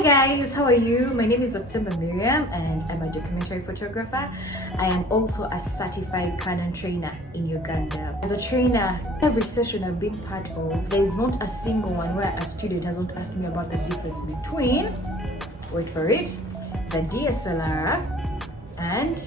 Hi guys, how are you? My name is Dr. Miriam and I'm a documentary photographer. I am also a certified Canon trainer in Uganda. As a trainer, every session I've been part of, there is not a single one where a student has not asked me about the difference between, wait for it, the DSLR and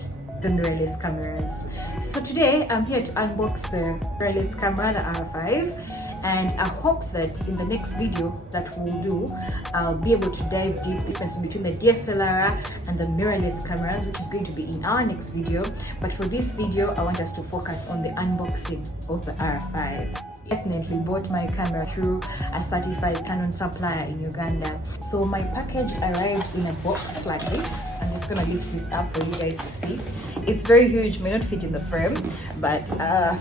the mirrorless cameras. So today I'm here to unbox the mirrorless camera, the R5. And I hope that in the next video that we'll do, I'll be able to dive deep difference between the DSLR and the mirrorless cameras, which is going to be in our next video. But for this video, I want us to focus on the unboxing of the R5. Definitely bought my camera through a certified Canon supplier in Uganda. So my package arrived in a box like this. I'm just gonna lift this up for you guys to see. It's very huge, may not fit in the frame, but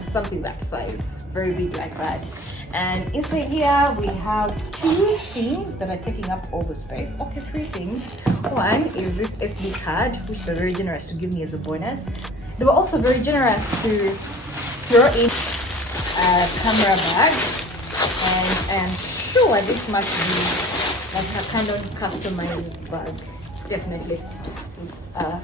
something that size, very big like that. And inside here we have two things that are taking up all the space. Okay, three things. One is this SD card, which they're very generous to give me as a bonus. They were also very generous to throw in a camera bag, and I'm sure this must be like a Canon customized bag. Definitely, it's a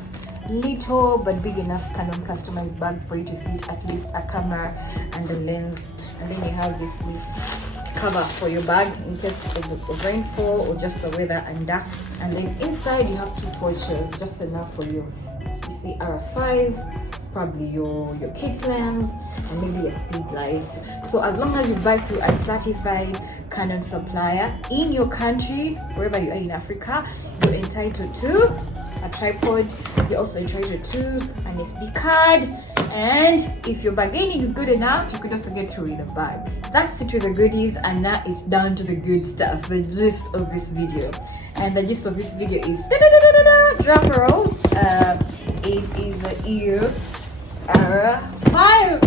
little but big enough Canon customized bag for you to fit at least a camera and the lens, and then you have this cover for your bag in case of rainfall or just the weather and dust. And then inside you have two pouches, just enough for your R5, probably your kit lens, and maybe a speed light. So as long as you buy through a certified Canon supplier in your country, wherever you are in Africa, you're entitled to a tripod. You're also entitled to an SD card, and if your bargaining is good enough, you could also get through in a bag. That's it with the goodies, and now it's down to the good stuff, the gist of this video. And the gist of this video is drum roll. It is the EOS R5,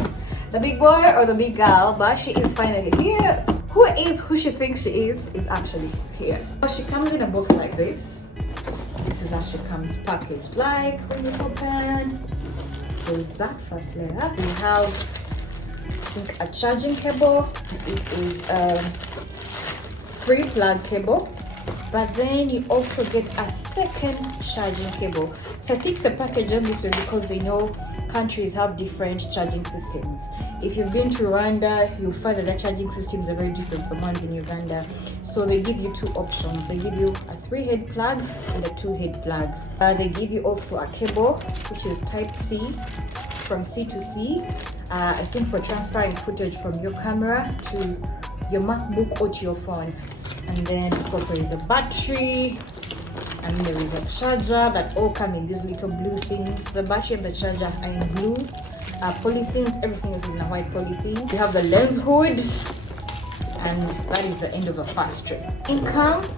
the big boy or the big girl, but she is finally here. Who she thinks she is actually here. She comes in a box like this. This is how she comes packaged like when you open. There's that first layer. We have, I think, a charging cable. It is a 3-plug cable, but then you also get a second charging cable. So I think the package on this one, because they know countries have different charging systems. If you've been to Rwanda, you'll find that the charging systems are very different from ones in Uganda. So they give you two options. They give you a 3-head plug and a 2-head plug. They give you also a cable, which is type C, from C to C. I think for transferring footage from your camera to your MacBook or to your phone. And then of course there is a battery, and there is a charger that all come in these little blue things. The battery and the charger are in blue polythenes. Everything is in a white polythene. We have the lens hood, and that is the end of the first tray. In comes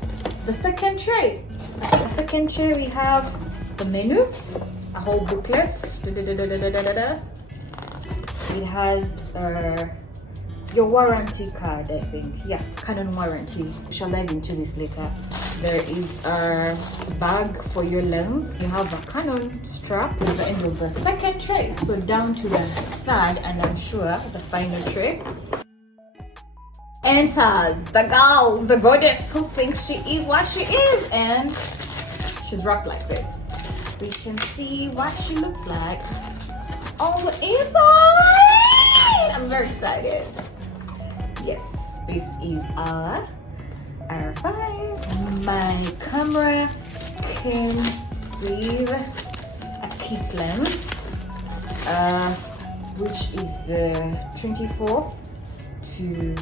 the second tray. The second tray we have the menu, a whole booklet. It has your warranty card, I think. Yeah, Canon warranty. We shall dive into this later. There is a bag for your lens. You have a Canon strap. At the end of the second tray. So down to the third, and I'm sure the final tray. Enters the girl, the goddess who thinks she is what she is, and she's wrapped like this. We can see what she looks like on the inside. I'm very excited. Yes, this is our R5. My camera came with a kit lens, which is the 24 to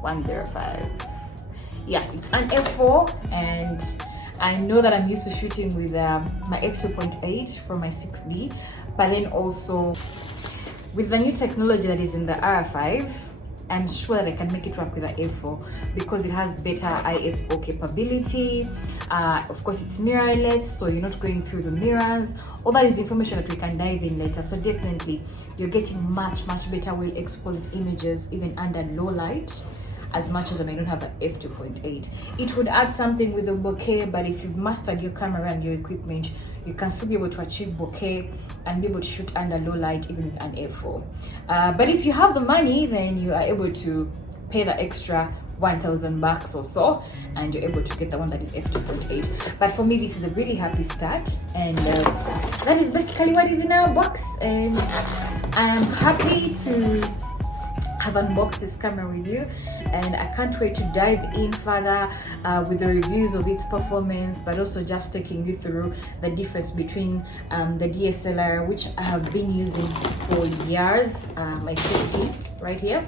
105. Yeah, it's an f4, and I know that I'm used to shooting with my f2.8 for my 6D, but then also with the new technology that is in the R5, I'm sure that I can make it work with the f4 because it has better ISO capability. Of course, it's mirrorless, so you're not going through the mirrors. All that is information that we can dive in later. So definitely, you're getting much better well exposed images even under low light, as much as I may not have an f2.8. It would add something with the bokeh, but if you've mastered your camera and your equipment, you can still be able to achieve bokeh and be able to shoot under low light even with an f4. But if you have the money, then you are able to pay the extra $1,000 or so, and you're able to get the one that is f2.8. But for me, this is a really happy start, and that is basically what is in our box. And I'm happy to have unboxed this camera with you, and I can't wait to dive in further with the reviews of its performance, but also just taking you through the difference between the DSLR, which I have been using for years, my 60 right here.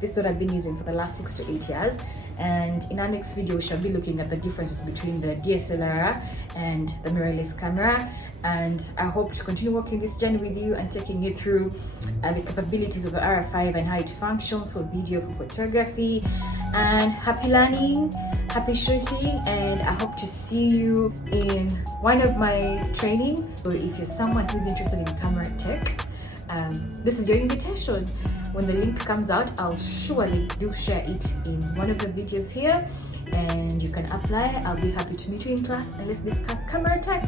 This is what I've been using for the last 6 to 8 years, and in our next video we shall be looking at the differences between the DSLR and the mirrorless camera. And I hope to continue walking this journey with you and taking you through the capabilities of the R5 and how it functions for video, for photography. And happy learning, happy shooting, and I hope to see you in one of my trainings. So if you're someone who's interested in camera tech, this is your invitation. When the link comes out, I'll surely do share it in one of the videos here, and you can apply. I'll be happy to meet you in class and let's discuss camera tech.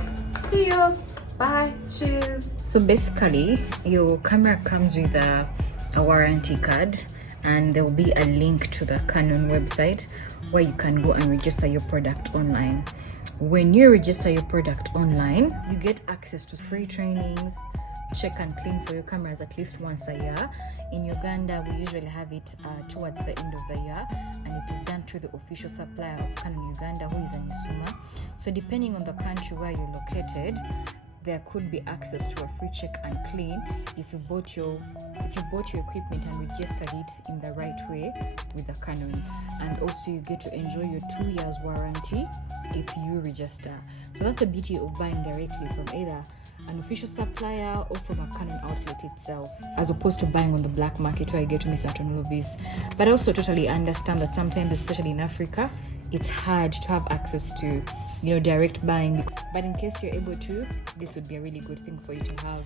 See you. Bye. Cheers. So basically, your camera comes with a warranty card, and there will be a link to the Canon website where you can go and register your product online. When you register your product online, you get access to free trainings, check and clean for your cameras at least once a year. In Uganda, we usually have it towards the end of the year, and it is done through the official supplier of Canon Uganda, who is an Isuma. So depending on the country where you're located, there could be access to a free check and clean if you bought your equipment and registered it in the right way with the Canon. And also you get to enjoy your 2 years warranty if you register. So that's the beauty of buying directly from either an official supplier or from a Canon outlet itself, as opposed to buying on the black market where you get to miss out on all of this. But I also totally understand that sometimes, especially in Africa, it's hard to have access to, direct buying. But in case you're able to, this would be a really good thing for you to have.